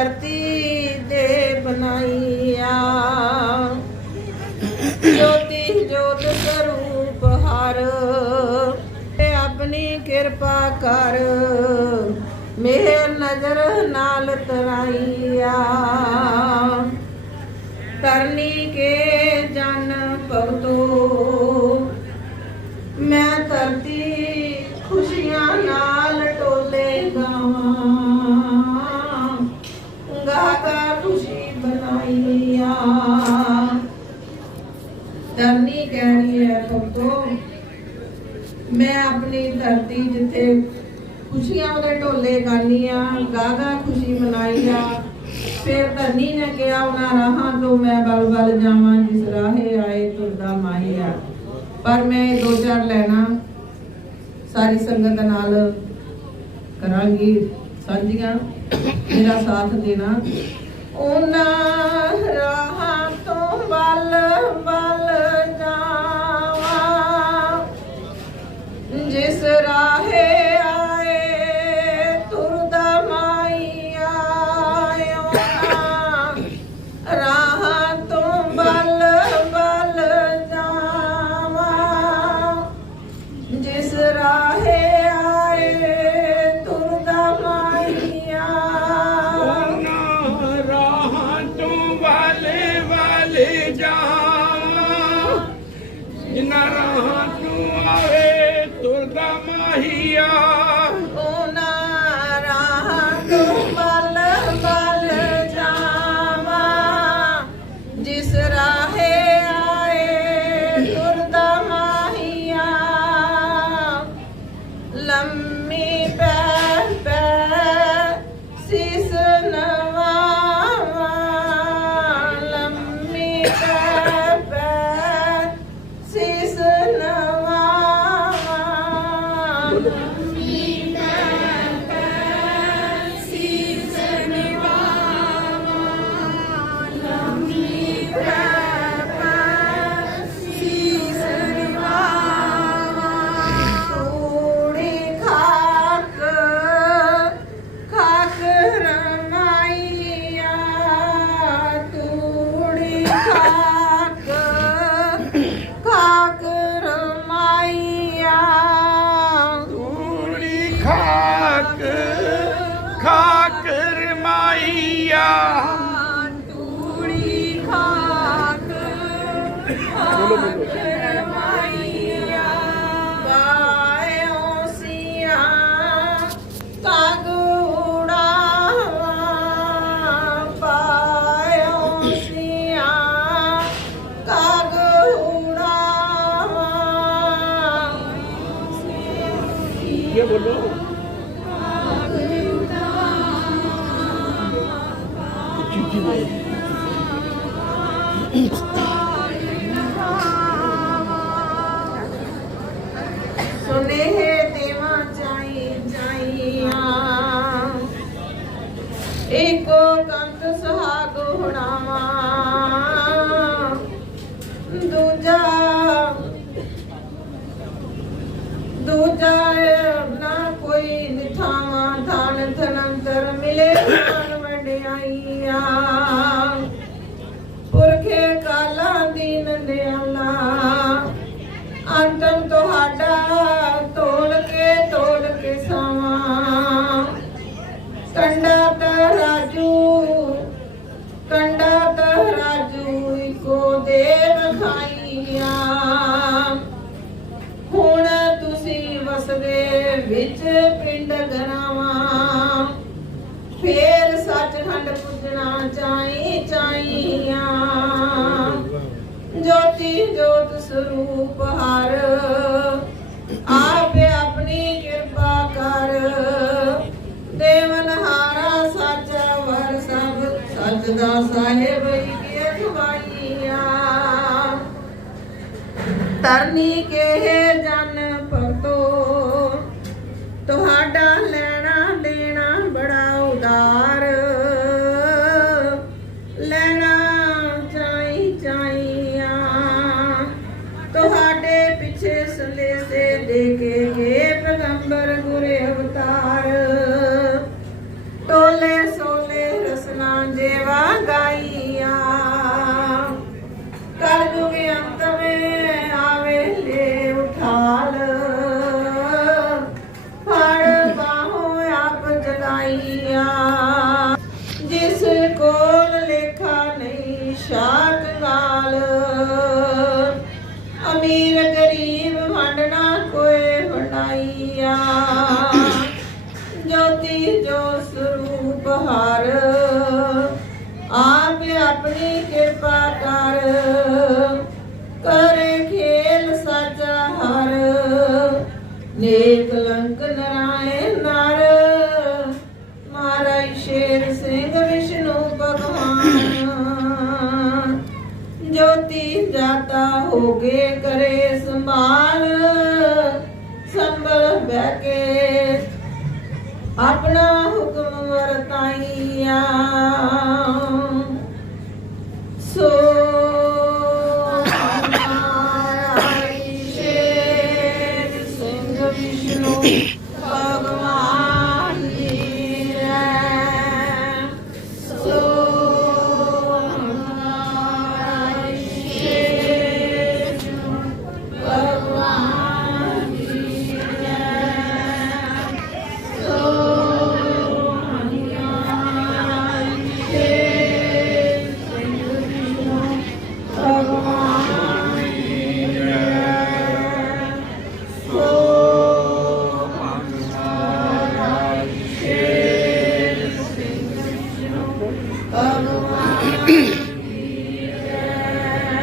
ਧਰਤੀ ਦੇ ਬਣਾਈਆ। ਜੋਤੀ ਜੋਤ ਸਰੂਪ ਹਰ, ਤੇ ਆਪਣੀ ਕਿਰਪਾ ਕਰ। ਮੇਰ ਨਜ਼ਰ ਨਾਲ ਤਰਾਈਆ। ਤਰਨੀ ਕੇ ਜਨ ਭਗਤੋ, ਮੈਂ ਧਰਤੀ ਕਹਿਣੀ ਮੈਂ ਆਪਣੀ ਧਰਤੀ ਜਿੱਥੇ ਖੁਸ਼ੀਆਂ ਦੇ ਢੋਲੇ ਗਾਨੀ ਗਾਗਾ ਖੁਸ਼ੀ ਮਨਾਈ ਆ ਫਿਰ ਨੇ ਕਿਹਾ ਉਹਨਾਂ ਰਾਹਾਂ ਤੋਂ ਮੈਂ ਬਲ ਬਲ ਜਾਵਾਂ, ਜਿਸ ਰਾਹੇ ਆਏ ਤੁਰਦਾ ਮਾਹੀਆ। ਪਰ ਮੈਂ ਦੋ ਚਾਰ ਲੈਣਾ ਸਾਰੀ ਸੰਗਤ ਨਾਲ ਕਰਾਂਗੀ ਸਾਂਝੀਆਂ, ਮੇਰਾ ਸਾਥ ਦੇਣਾ। ਉਹਨਾਂ Thank you. ਰਮਾਈਆ ਤੂੜੀ ਖਾਕ ਖਾਕ ਰਮਾਈਆ ਸੁਨੇਹੇ ਦੇਵਾਂ ਚਾਈ ਚਾਈਆਂ ਏਕੋ ਚਾਈ ਜੋਤੀ ਜੋਤ ਸਰੂਪ ਹਰ, ਆਪੇ ਆਪਣੀ ਕਿਰਪਾ ਕਰ। ਦੇਵਨ ਹਾਰਾ ਸੱਚ ਵਰ ਸਭ, ਸੱਚ ਦਾ ਸਾਹਿਬ ਹੀ ਕੇ ਤਰਨੀ ਕੇ ਜਨ ਅਮੀਰ ਗਰੀਬ ਵੰਡਣਾ ਕੋਏ ਵੰਡਾਈਆ ਜੋਤੀ ਜੋ ਸਰੂਪ ਹਰ ਆਪ ਆਪਣੀ ਕਿਰਪਾ ਜਾਤਾ ਹੋਗੇ ਕਰੇ ਸੰਭਾਲ ਸੰਭਲ ਬਹਿ ਕੇ। ਆਪਣਾ ਹੁਕਮ ਵਰਤਾਈਆ।